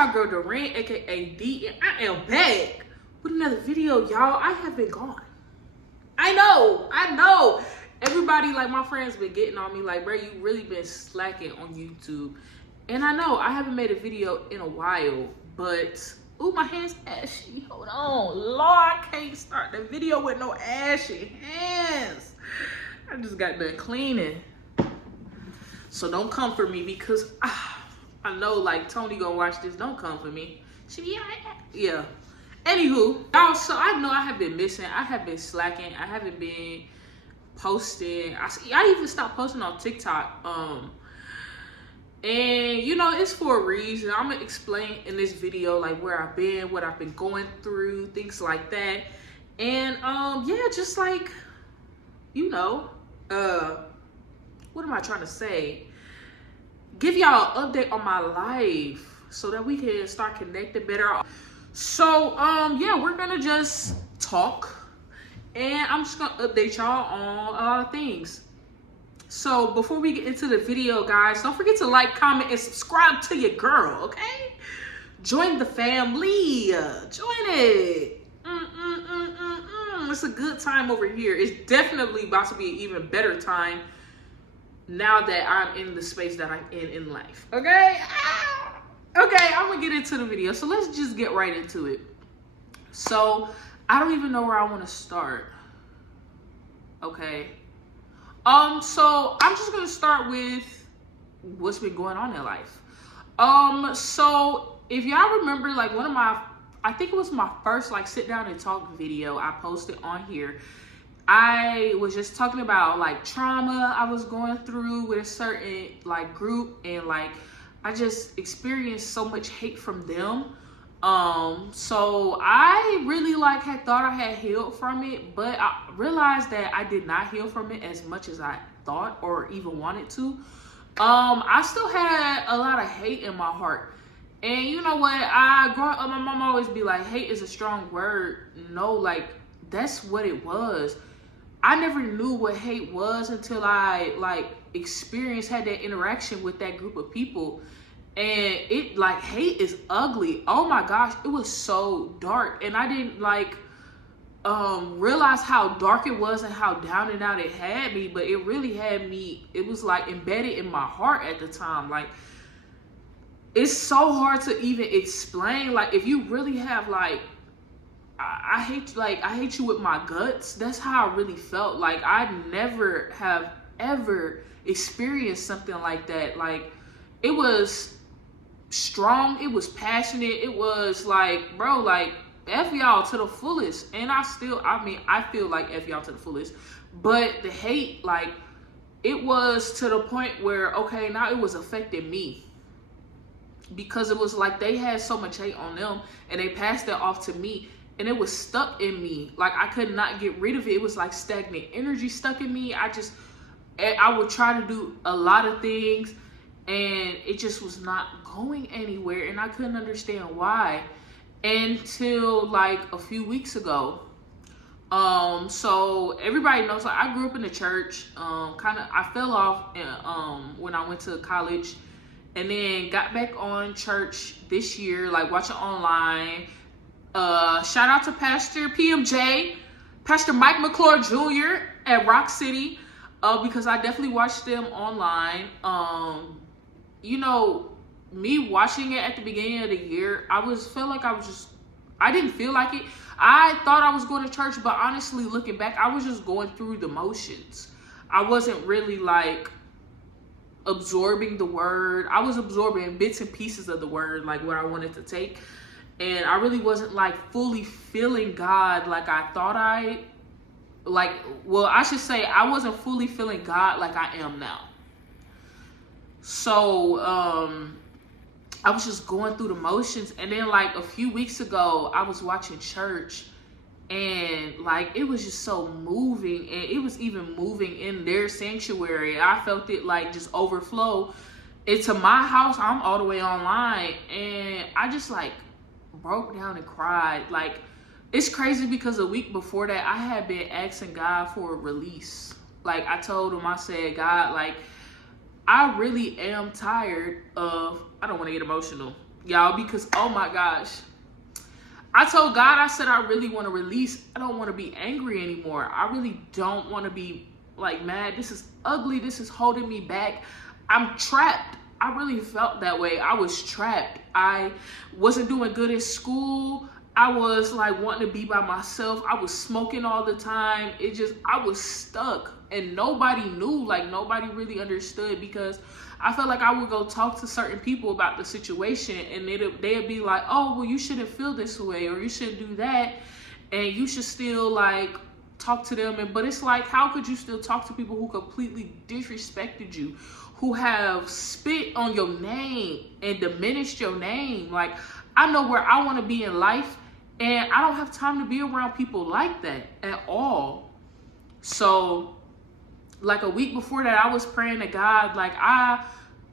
y'all girl Doreen, aka D, and I am back with another video, y'all. I have been gone. I know. Everybody, like my friends, been getting on me like, bro, you really been slacking on YouTube. And I know I haven't made a video in a while, but ooh, my hand's ashy. Hold on, Lord, I can't start the video with no ashy hands. I just got done cleaning. So don't come for me because I know like Tony gonna watch this. Don't come for me. She be yeah. Anywho, y'all, so I know I have been missing. I have been slacking. I haven't been posting. I even stopped posting on TikTok. And you know, it's for a reason. I'm gonna explain in this video like where I've been, what I've been going through, things like that. And yeah, just like, you know, what am I trying to say? Give y'all an update on my life so that we can start connecting better. So yeah, we're gonna just talk and I'm just gonna update y'all on a lot of things. So before we get into the video, guys, don't forget to like, comment, and subscribe to your girl, okay? Join the family. Join it. It's a good time over here. It's definitely about to be an even better time now that I'm in the space that I'm in life, okay? Okay, I'm gonna get into the video. So let's just get right into it. So I don't even know where I want to start. Okay. So I'm just gonna start with what's been going on in life. So if y'all remember, like one of my, I think it was my first like sit down and talk video I posted on here. I was just talking about like trauma I was going through with a certain like group, and like I just experienced so much hate from them. So I really like had thought I had healed from it, but I realized that I did not heal from it as much as I thought or even wanted to. I still had a lot of hate in my heart. And you know what? Growing up, my mom always be like, hate is a strong word. No, like that's what it was. I never knew what hate was until I like had that interaction with that group of people. And it like hate is ugly. Oh my gosh, it was so dark. And I didn't like realize how dark it was and how down and out it had me, but it really had me, it was like embedded in my heart at the time. Like it's so hard to even explain. Like if you really have like I hate you with my guts. That's how I really felt. Like I never have ever experienced something like that. Like it was strong, it was passionate, it was like, bro, like F y'all to the fullest. And I feel like F y'all to the fullest. But the hate, like it was to the point where, okay, now it was affecting me. Because it was like they had so much hate on them and they passed it off to me. And it was stuck in me. Like I could not get rid of it. It was like stagnant energy stuck in me. I would try to do a lot of things and it just was not going anywhere. And I couldn't understand why until like a few weeks ago. So everybody knows, like I grew up in the church. I fell off when I went to college and then got back on church this year, like watching online. Shout out to Pastor PMJ, Pastor Mike McClure Jr. at Rock City, because I definitely watched them online. You know, me watching it at the beginning of the year, I didn't feel like it. I thought I was going to church, but honestly, looking back, I was just going through the motions. I wasn't really like absorbing the word. I was absorbing bits and pieces of the word, like what I wanted to take. And I really wasn't like fully feeling God like I thought I should say I wasn't fully feeling God like I am now. So I was just going through the motions. And then like a few weeks ago, I was watching church and like it was just so moving, and it was even moving in their sanctuary. I felt it like just overflow into my house. I'm all the way online and I just like broke down and cried. Like it's crazy because a week before that I had been asking God for a release. Like I told him, I said, God, like I really am tired of, I don't want to get emotional, y'all, because oh my gosh, I told God, I said, I really want to release. I don't want to be angry anymore. I really don't want to be like mad. This is ugly. This is holding me back. I'm trapped. I really felt that way. I was trapped. I wasn't doing good at school. I was like wanting to be by myself. I was smoking all the time. I was stuck, and nobody knew, like nobody really understood, because I felt like I would go talk to certain people about the situation, and they'd be like, oh, well, you shouldn't feel this way, or you shouldn't do that, and you should still like talk to them. But it's like, how could you still talk to people who completely disrespected you, who have spit on your name and diminished your name? Like, I know where I want to be in life, and I don't have time to be around people like that at all. So like a week before that, I was praying to God, like, I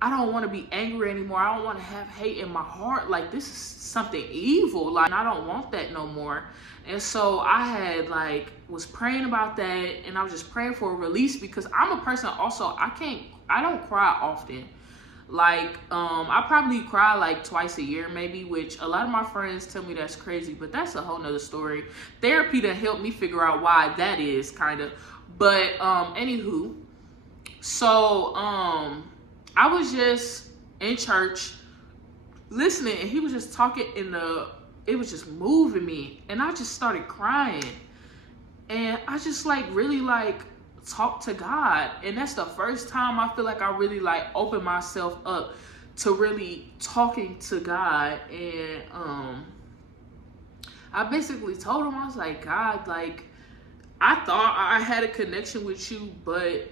don't want to be angry anymore. I don't want to have hate in my heart. Like, this is something evil. Like, I don't want that no more. And so I had was praying about that, and I was just praying for a release, because I'm a person also, I don't cry often. Like, I probably cry like twice a year maybe, which a lot of my friends tell me that's crazy, but that's a whole nother story. Therapy to help me figure out why that is, kind of. But anywho, so I was just in church listening, and he was just talking it was just moving me, and I just started crying, and I just really talk to God. And that's the first time I feel like I really opened myself up to really talking to God. And I basically told him, I was like, God, I thought I had a connection with you, but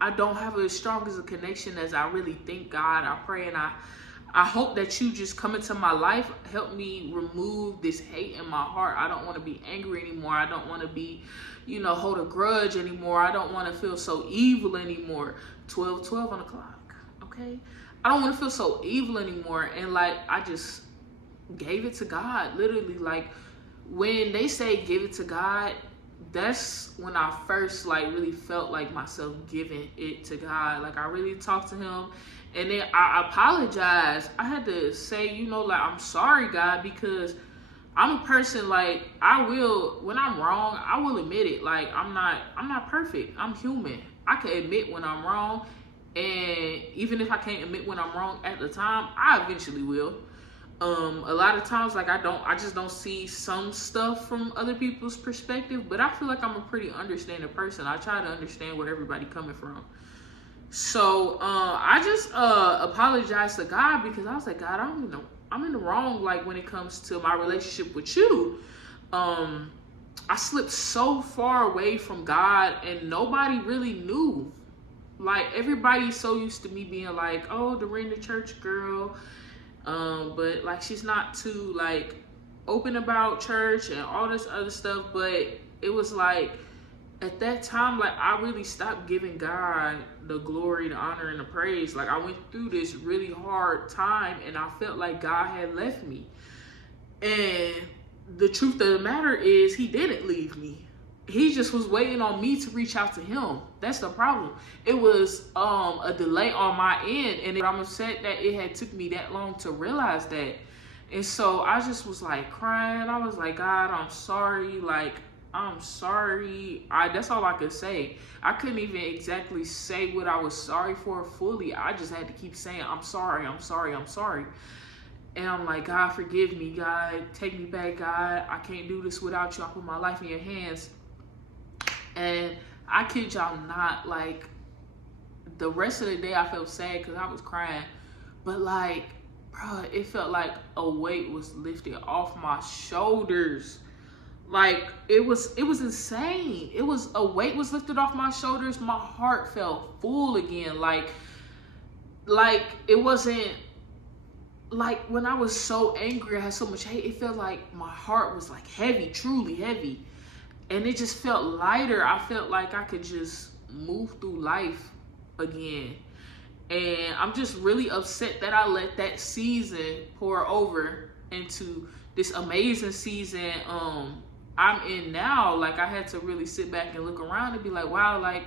I don't have as strong as a connection as I really think, God. I pray and I hope that you just come into my life, help me remove this hate in my heart. I don't want to be angry anymore. I don't want to be, hold a grudge anymore. I don't want to feel so evil anymore. 12 on the clock, okay? I don't want to feel so evil anymore. And I just gave it to God. Literally, when they say give it to God, that's when I first really felt like myself giving it to God. I really talked to him. And then I apologized. I had to say, I'm sorry, God, because I'm a person, I will, when I'm wrong, I will admit it. I'm not perfect. I'm human. I can admit when I'm wrong. And even if I can't admit when I'm wrong at the time, I eventually will. A lot of times, I just don't see some stuff from other people's perspective, but I feel like I'm a pretty understanding person. I try to understand where everybody coming from. So I just apologized to God, because I was like, God, I'm in the wrong when it comes to my relationship with you. I slipped so far away from God, and nobody really knew. Everybody's so used to me being oh, Doreen the church girl, but she's not too open about church and all this other stuff. But it was at that time, I really stopped giving God the glory, the honor, and the praise. I went through this really hard time, and I felt like God had left me. And the truth of the matter is, he didn't leave me. He just was waiting on me to reach out to him. That's the problem. It was a delay on my end, and I'm upset that it had took me that long to realize that. And so I just was crying. I was like, God, I'm sorry. I'm sorry. That's all I could say. I couldn't even exactly say what I was sorry for fully. I just had to keep saying, I'm sorry, I'm sorry, I'm sorry. And I'm like, God, forgive me, God. Take me back, God. I can't do this without you. I put my life in your hands. And I kid y'all not, the rest of the day I felt sad because I was crying. But bro, it felt like a weight was lifted off my shoulders. It was insane. It was a weight was lifted off my shoulders. My heart felt full again. It wasn't when I was so angry, I had so much hate. It felt like my heart was heavy, truly heavy. And it just felt lighter. I felt like I could just move through life again. And I'm just really upset that I let that season pour over into this amazing season I'm in now. I had to really sit back and look around and be like, wow,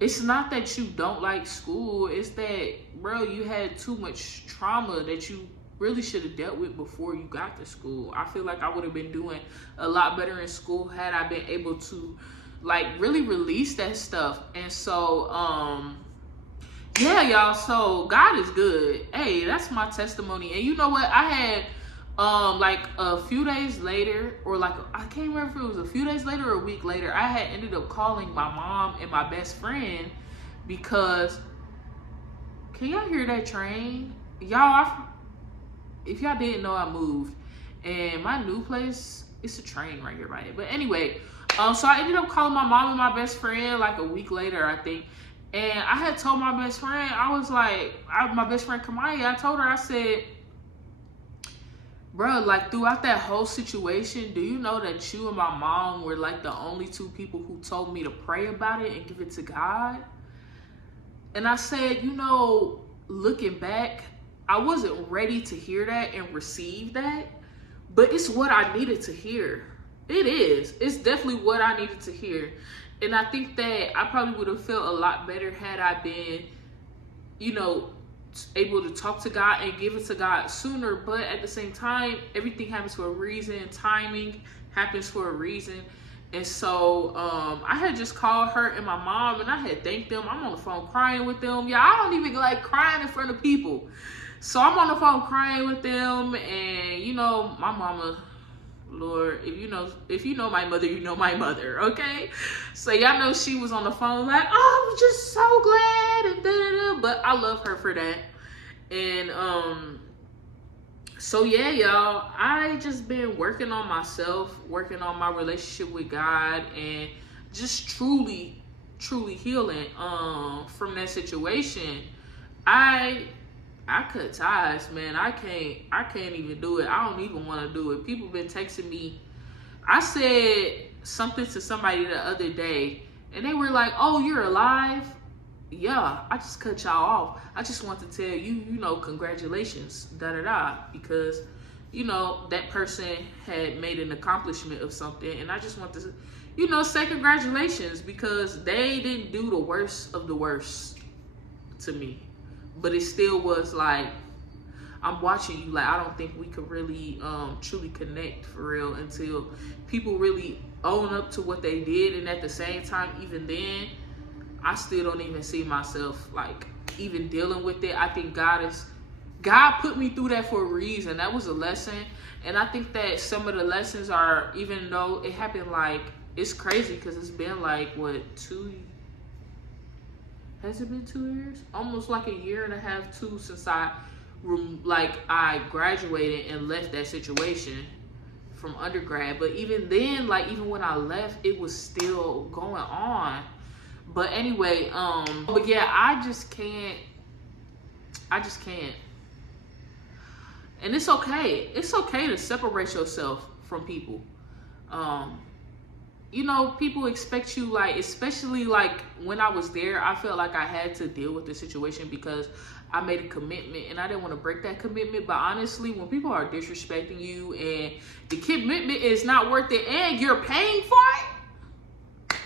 it's not that you don't like school. It's that, bro, you had too much trauma that you really should have dealt with before you got to school. I feel like I would have been doing a lot better in school had I been able to like really release that stuff. And so yeah, y'all, so God is good. Hey, that's my testimony. And you know what, I had like a few days later, or like I can't remember if it was a few days later or a week later, I had ended up calling my mom and my best friend because, can y'all hear that train? Y'all, if y'all didn't know, I moved, and my new place, it's a train right here, right? But anyway, so I ended up calling my mom and my best friend like a week later, I think. And I had told my best friend, I was like, my best friend Kamaya, I told her, I said, bro, like throughout that whole situation, do you know that you and my mom were like the only two people who told me to pray about it and give it to God? And I said, you know, looking back, I wasn't ready to hear that and receive that, but it's what I needed to hear. It is. It's definitely what I needed to hear. And I think that I probably would have felt a lot better had I been, you know, able to talk to God and give it to God sooner. But at the same time, everything happens for a reason. Timing happens for a reason. And so I had just called her and my mom, and I had thanked them. I'm on the phone crying with them. Yeah, I don't even like crying in front of people. So I'm on the phone crying with them, and you know, my mama, Lord, if you know my mother, you know my mother, okay? So y'all know she was on the phone like, oh, I'm just so glad, and da-da-da. But I love her for that. And so yeah, y'all, I just been working on myself, working on my relationship with God, and just truly healing from that situation. I cut ties, man. I can't even do it. I don't even want to do it. People been texting me. I said something to somebody the other day, and they were like, oh, you're alive? Yeah, I just cut y'all off. I just want to tell you, you know, congratulations, da-da-da, because, you know, that person had made an accomplishment of something, and I just want to, you know, say congratulations, because they didn't do the worst of the worst to me. But it still was like, I'm watching you, like, I don't think we could really truly connect for real until people really own up to what they did. And at the same time, even then, I still don't even see myself like even dealing with it. I think God put me through that for a reason. That was a lesson. And I think that some of the lessons are, even though it happened, like, it's crazy because it's been like, what, 2 years? Has it been 2 years? Almost like a year and a half, too, since I graduated and left that situation from undergrad. But even then, like, even when I left, it was still going on. But anyway, but yeah, I just can't. And it's okay. It's okay to separate yourself from people. You know, people expect you, like, especially like when I was there, I felt like I had to deal with the situation because I made a commitment and I didn't want to break that commitment. But honestly, when people are disrespecting you and the commitment is not worth it and you're paying for it,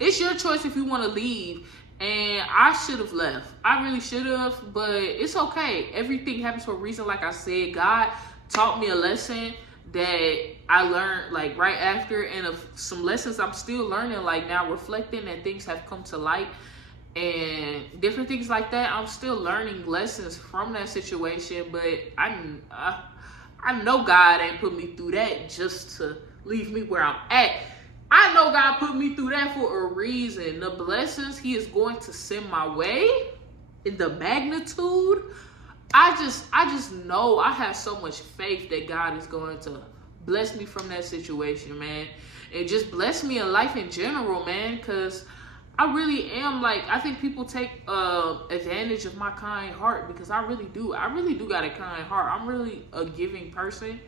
it's your choice if you want to leave. And I should have left. I really should have, but it's okay. Everything happens for a reason. Like I said, God taught me a lesson that I learned like right after, and of some lessons I'm still learning, like now reflecting, and things have come to light and different things like that. I'm still learning lessons from that situation, but I know God ain't put me through that just to leave me where I'm at. I know God put me through that for a reason. The blessings he is going to send my way in the magnitude, I just know, I have so much faith that God is going to bless me from that situation, man. And just bless me in life in general, man, because I really am, like, I think people take advantage of my kind heart, because I really do got a kind heart. I'm really a giving person,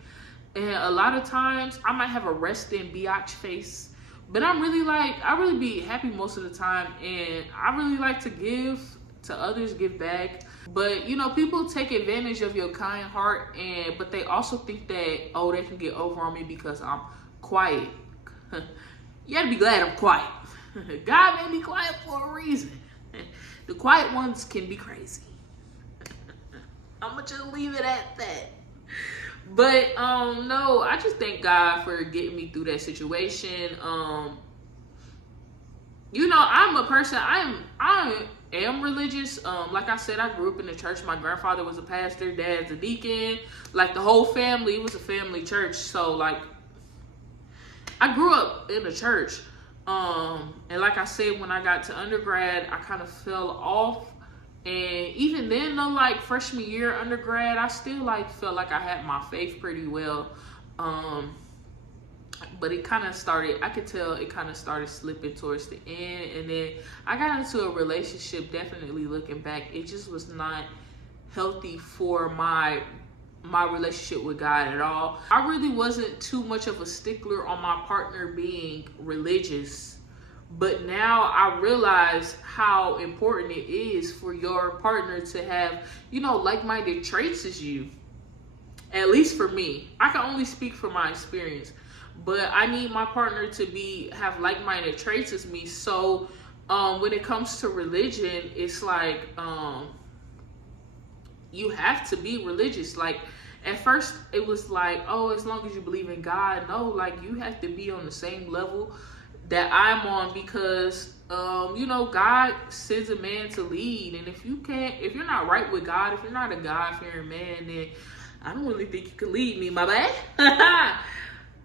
and a lot of times I might have a resting biatch face, but I really be happy most of the time, and I really like to give to others, give back. But you know, people take advantage of your kind heart, but they also think that, oh, they can get over on me because I'm quiet. You gotta be glad I'm quiet. God made me quiet for a reason. The quiet ones can be crazy. I'm gonna just leave it at that. But no, I just thank God for getting me through that situation. You know, I'm a person, I am religious. Like I said, I grew up in the church. My grandfather was a pastor, dad's a deacon. Like the whole family, it was a family church. So like I grew up in the church. And like I said, when I got to undergrad, I kind of fell off. And even then, though, like freshman year undergrad, I still like felt like I had my faith pretty well. But it kind of started, I could tell it kind of started slipping towards the end. And then I got into a relationship, definitely looking back, it just was not healthy for my relationship with God at all. I really wasn't too much of a stickler on my partner being religious. But now I realize how important it is for your partner to have, you know, like-minded traits as you. At least for me. I can only speak from my experience. But I need my partner to have like-minded traits as me. So when it comes to religion, it's like you have to be religious. Like at first it was like, oh, as long as you believe in God. No, like you have to be on the same level that I'm on, because you know, God sends a man to lead. And if you're not right with God, if you're not a God-fearing man, then I don't really think you can lead me, my bad.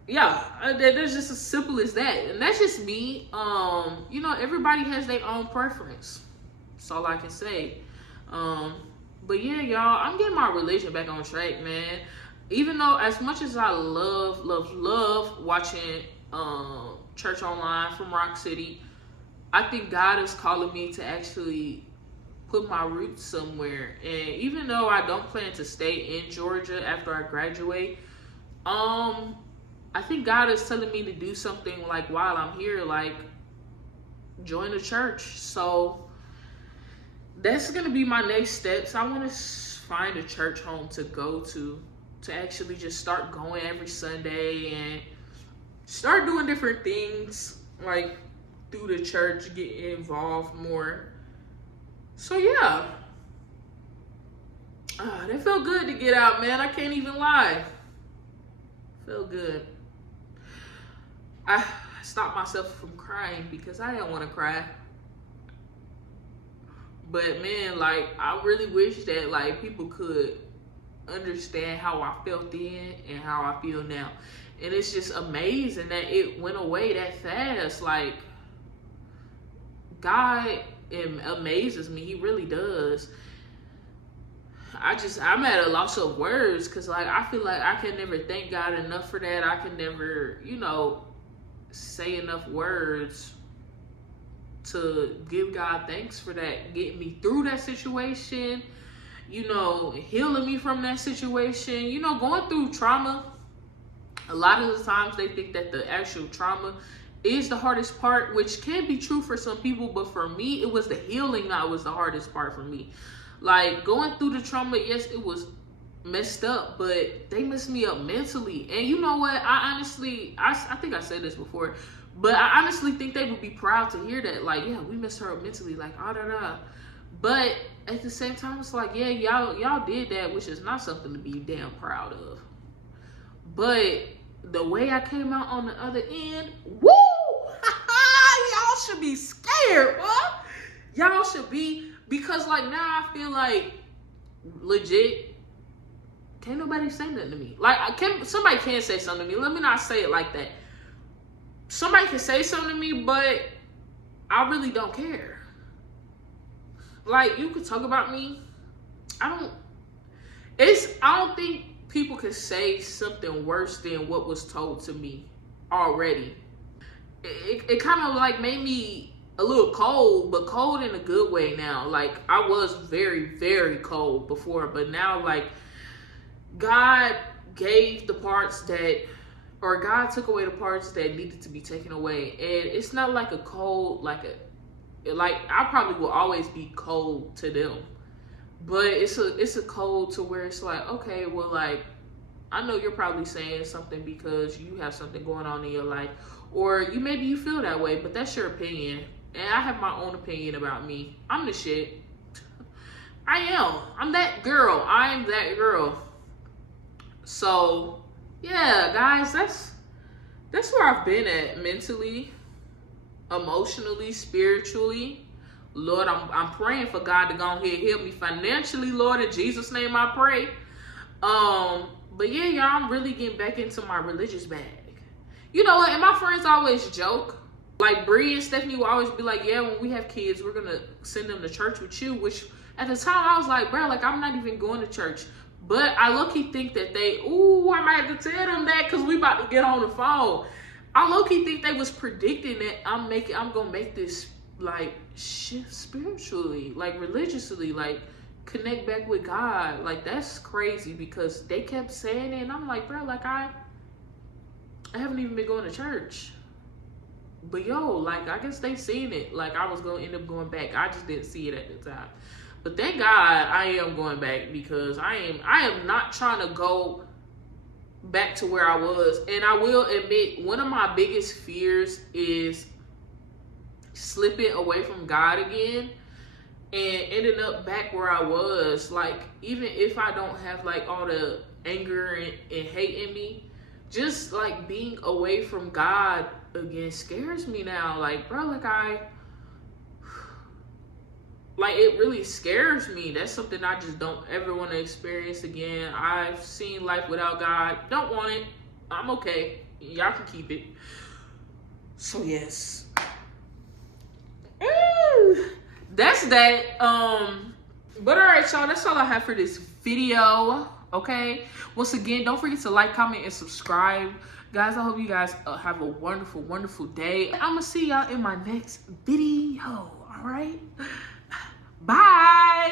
Yeah, that's just as simple as that. And that's just me. You know, everybody has their own preference. That's all I can say. But yeah, y'all, I'm getting my religion back on track, man. Even though as much as I love watching church online from Rock City, I think God is calling me to actually put my roots somewhere. And even though I don't plan to stay in Georgia after I graduate, I think God is telling me to do something like while I'm here, like join a church. So that's gonna be my next steps. I want to find a church home to go to actually just start going every Sunday and start doing different things like through the church, get involved more. So yeah, that felt good to get out, man. I can't even lie. Felt good. I stopped myself from crying because I didn't want to cry. But man, like I really wish that like people could understand how I felt then and how I feel now. And it's just amazing that it went away that fast. Like God amazes me. He really does. I'm at a loss of words because like I feel like I can never thank God enough for that. I can never, you know, say enough words to give God thanks for that, getting me through that situation, you know, healing me from that situation. You know, going through trauma, a lot of the times they think that the actual trauma is the hardest part, which can be true for some people, but for me, it was the healing that was the hardest part for me. Like going through the trauma, yes, it was messed up, but they messed me up mentally. And you know what? I honestly, I think I said this before, but I honestly think they would be proud to hear that. Like, yeah, we messed her up mentally, like, But at the same time, it's like, yeah, y'all did that, which is not something to be damn proud of. But the way I came out on the other end, woo! Y'all should be scared, huh? Y'all should be, because like now I feel like legit can't nobody say nothing to me. Like somebody can say something to me. Let me not say it like that. Somebody can say something to me, but I really don't care. Like you could talk about me. I don't think people could say something worse than what was told to me already. It kind of like made me a little cold, but cold in a good way now. Like I was very, very cold before, but now like God gave the parts that, or God took away the parts that needed to be taken away. And it's not like a cold, like I probably will always be cold to them. But it's a cold to where it's like, okay, well, like, I know you're probably saying something because you have something going on in your life. Or maybe you feel that way, but that's your opinion. And I have my own opinion about me. I'm the shit. I am. I'm that girl. I'm that girl. So yeah, guys, that's where I've been at mentally, emotionally, spiritually. Lord, I'm praying for God to go ahead and help me financially, Lord, in Jesus' name I pray. But yeah, y'all, I'm really getting back into my religious bag. You know what? And my friends always joke. Like Bree and Stephanie will always be like, yeah, when we have kids, we're gonna send them to church with you. Which at the time I was like, bro, like I'm not even going to church. But I low-key think that I might have to tell them that because we about to get on the phone. I low-key think they was predicting that I'm gonna make this like shift spiritually, like religiously, like connect back with God. Like that's crazy because they kept saying it and I'm like, bro, like I haven't even been going to church. But yo, like I guess they seen it. Like I was gonna end up going back. I just didn't see it at the time. But thank God I am going back because I am not trying to go back to where I was. And I will admit, one of my biggest fears is slipping away from God again and ending up back where I was. Like, even if I don't have like all the anger and hate in me, just like being away from God again scares me now. Like, bro, like it really scares me. That's something I just don't ever want to experience again. I've seen life without God. Don't want it. I'm okay. Y'all can keep it. So yes. That's that. But all right, y'all. That's all I have for this video. Okay. Once again, don't forget to like, comment, and subscribe. Guys, I hope you guys have a wonderful, wonderful day. I'm gonna see y'all in my next video. All right. Bye.